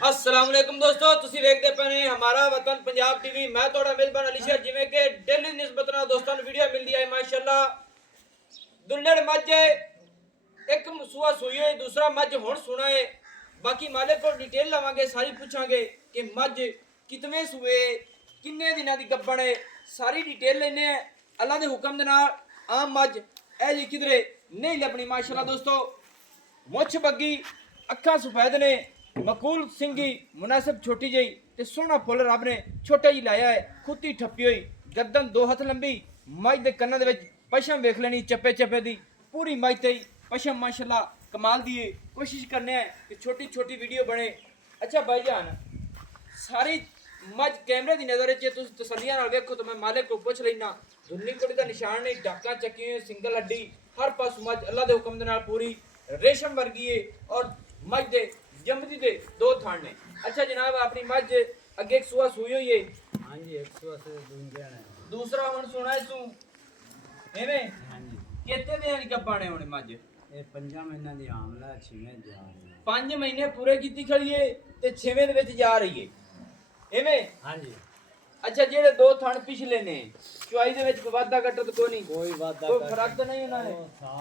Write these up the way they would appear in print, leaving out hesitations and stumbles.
अस्सलाम वालेकुम दोस्तों, ਤੁਸੀਂ ਵੇਖਦੇ ਪਏ ਨੇ ਹਮਾਰਾ ਵਤਨ ਪੰਜਾਬ ਟੀਵੀ। ਮੈਂ ਤੁਹਾਡਾ ਮੇਜ਼ਬਾਨ ਅਲੀ ਸ਼ੇਰ। ਜਿਵੇਂ ਕਿ ਡੇਲੀ ਨਿਸਬਤ ਨਾਲ ਦੋਸਤਾਂ ਨੂੰ ਵੀਡੀਓ ਮਿਲਦੀ ਹੈ ਮਾਸ਼ਾਅੱਲਾ। ਦੁੱਲੜ ਮੱਝ ਇੱਕ ਸੂਆ ਸੂਈ ਹੋਈ, ਦੂਸਰਾ ਮੱਝ ਹੁਣ ਸੁਣਾ ਹੈ। ਬਾਕੀ ਮਾਲਕ ਕੋਲ ਡਿਟੇਲ ਲਵਾਂਗੇ, ਸਾਰੀ ਪੁੱਛਾਂਗੇ ਕਿ ਮੱਝ ਕਿਤਨੇ ਸੂਏ, ਕਿੰਨੇ ਦਿਨਾਂ ਦੀ ਗੱਭਣ ਹੈ, ਸਾਰੀ ਡਿਟੇਲ ਲੈਣੇ ਆ ਅੱਲਾ ਦੇ ਹੁਕਮ ਦੇ ਨਾਲ। ਆਮ ਮੱਝ ਇਹ ਜੀ ਕਿਧਰੇ ਨਹੀਂ ਲੱਭਣੀ ਮਾਸ਼ਾਅੱਲਾ ਦੋਸਤੋ। ਮੁੱਛ ਬੱਗੀ, ਅੱਖਾਂ ਸਫੈਦ ਨੇ, मकूल सिंगी मुनासिब छोटी जी ते सोहना फुल रब ने छोटा जी लाया है। खुत्ती ठप्पी हुई गर्दन 2 हथ लंबी। मझ दे कन्नां दे विच पशम वेख लेनी चप्पे चप्पे दी पूरी मझ ते पशम माशाअल्लाह कमाल दी है। कोशिश करने हैं कि छोटी छोटी वीडियो बने। अच्छा भाईजान, सारी मझ कैमरे की नज़र च तुम तसलियां नाल वेखो तो मैं मालिक को पूछ लेना। धुन्नी कोड़ी दा निशान नहीं, डाका चक्की हुई, सिंगल हड्डी, हर पास मझ अल्लाह दे हुक्म दे नाल पूरी रेशम वर्गी है और मझ दे जमदी दे 2 थान ने। अच्छा जनाब, अपनी मझ अगे एक सुआ सूई हुई है। हां जी, एक सुआ से दूसरा हुन सुना है तू एवें। हां जी, कितने दिन का पाने हुन मझ? ये 5 महीना दी आमला 6वें जा रही है। 5 महीने पूरे कीती खड़ी है ते 6वें दे विच जा रही है एवें। हां जी। अच्छा, जेड़े 2 थान पिछले ने चुआई दे विच कोई वादा घटत कोई नहीं, कोई वादा कोई फर्क तो नहीं उन्होंने।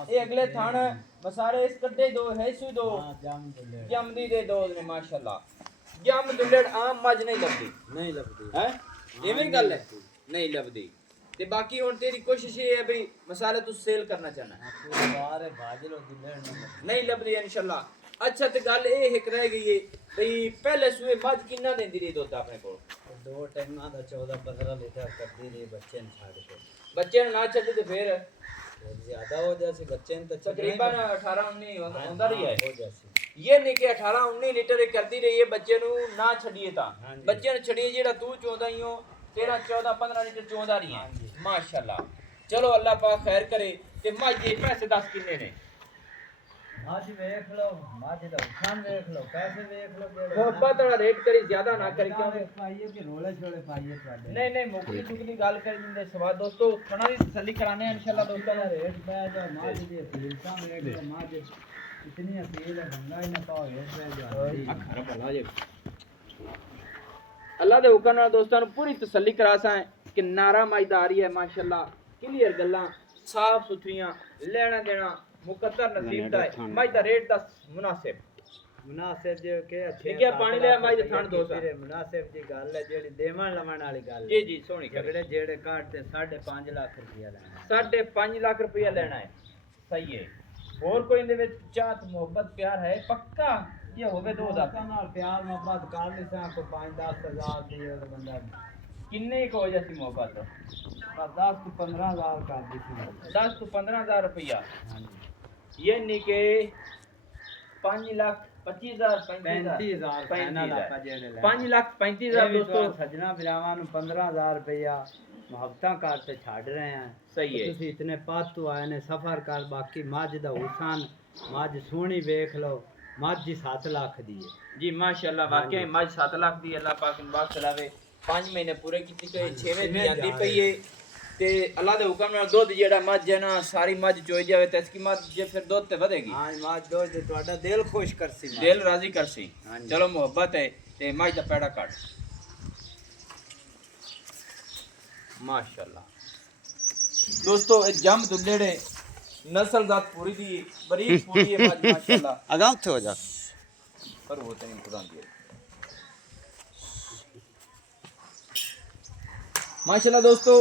ये अगले थान बसारे इस कड्डे 2 है सु 2 हां, जमदी दे 2 ने माशाअल्लाह। जम दुल्लड़ आम मझ नहीं लगदी, नहीं लगती है एवें गल है, नहीं लगदी। ते बाकी हुन तेरी कोशिश ये है भाई मसाले तू सेल करना चाहना है, पूरी बार है भाजलो दिलड़ नहीं लगदी इंशाल्लाह। अच्छा, ते गल ये एक रह गई है भाई पहले सूए मझ किन्ना देंदी रही दुध अपने कोल? 2 टाइम दा 14-15 लीटर करती रही बच्चे ने छाड़ के। बच्चे ना छड्डी ते फिर ज्यादा हो जासी बच्चे ने तो तकरीबन 18-19 होंदा रही है। हो जासी ये नहीं कि 18-19 लीटर करती रही है बच्चे नु ना छड़िए ता। हाँ जी। बच्चे ने छड़िए जेड़ा तू चोंदा ही हो 13-14-15 लीटर चोंदा रही है हाँ जी। माशाल्लाह। चलो अल्लाह पाक खैर करे। ते मझ दे पैसे 10 किन्ने ने? आज देख लो, आज दा खान देख लो, पैसे देख लो जेड़े मोहब्बत वाला रेट करी ज्यादा ना करी क्यों? पाइए कि रोले छोड़े पाइए ਤੁਹਾਡੇ नहीं नहीं मुकली चुकली गल कर दिंदे सवाद दोस्तों। खाना दी तसल्ली कराने हैं इंशाल्लाह दोस्तों। का रेट पे जो माज दी फीलता में एक माज इतनी अपील है बंदा ही ना पाओ रेट पे जो अखर भला जे अल्लाह दे हुक्म नाल दोस्तां नु पूरी तसल्ली करासा है कि नारा मजदारी है माशाल्लाह। क्लियर गल्लां साफ सुथरियां, लेना देना मुकद्दर नसीब दा है। मज दा रेट दा मुनासिब जो के अच्छे ठीक है, पानी ले मज दे थान दो सा मुनासिब दी गल है जेड़ी देवन लवण वाली गल जी जी सोनी झगड़े जेड़े काट ते 5.5 लाख रुपया लेना 5.5 लाख रुपया लेना है। सही है। और कोई इंदे विच चाहत मोहब्बत प्यार है पक्का ये होवे 2 दा नाल प्यार मोहब्बत कर ले सा को 5-10 हजार दी और बंदा किन्ने को हो जाती मोहब्बत? 10 to 15 हजार कर दी थी 10 to 15 हजार रुपया। हां जी, ये नहीं के 5 लाख 25 हजार 35 हजार फाइनल आपा जेड़े ले 5 लाख 35 हजार दोस्तों। सजना बिरावां नु 15,000 रुपया मुहब्बतां करते छाड़ रहे हैं। सही है। तुसी इतने पातू आए ने सफर कर बाकी मझ दा हुसन मझ सोहनी वेख लो। मझ ही 7 लाख दी है जी माशाल्लाह। वाकई मझ 7 लाख दी अल्लाह पाक ने बात चलावे। 5 महीने पूरे कीती गए 6वें दी आंदी पई है ते अल्लाह दे हुक्म नाल दुध जेड़ा मझ है ना सारी मझ चोई जावे ते इसकी मझ जे फिर दुध ते ਵਧेगी। हां, मझ दो जे ਤੁਹਾਡਾ दिल खुश करसी दिल राजी करसी। हाँ जी। चलो मोहब्बत है ते मझ दा पैड़ा काट माशाल्लाह दोस्तों। ए जम दुल्लेड़े नस्ल जात पूरी दी बरीक पूरी है मझ माशाल्लाह। आगा उठे हो जा पर वो तो नहीं खुदा दी माशाल्लाह दोस्तों।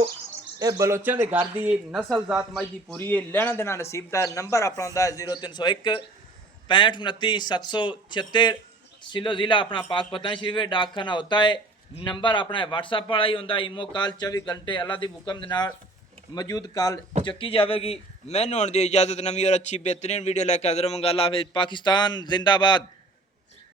ये बलोचां दे घर दी नस्ल जात मझ दी पूरी है। लेना देना नसीब दा। नंबर अपना होंदा है 0301 65 29 776। सिलो ज़िला अपना पाक पतन शरीफ है। डाक खाना होता है। नंबर अपना व्हाट्सएप वाला ही होंदा है। इमो कॉल 24 घंटे अल्लाह दी हुक्म दे नाल मौजूद कॉल चक्की जाएगी। मैनू होने दी इजाज़त। नवी और अच्छी बेहतरीन वीडियो लेकर हाज़िर होऊंगा। अल्लाह हाफ़िज़। पाकिस्तान जिंदाबाद।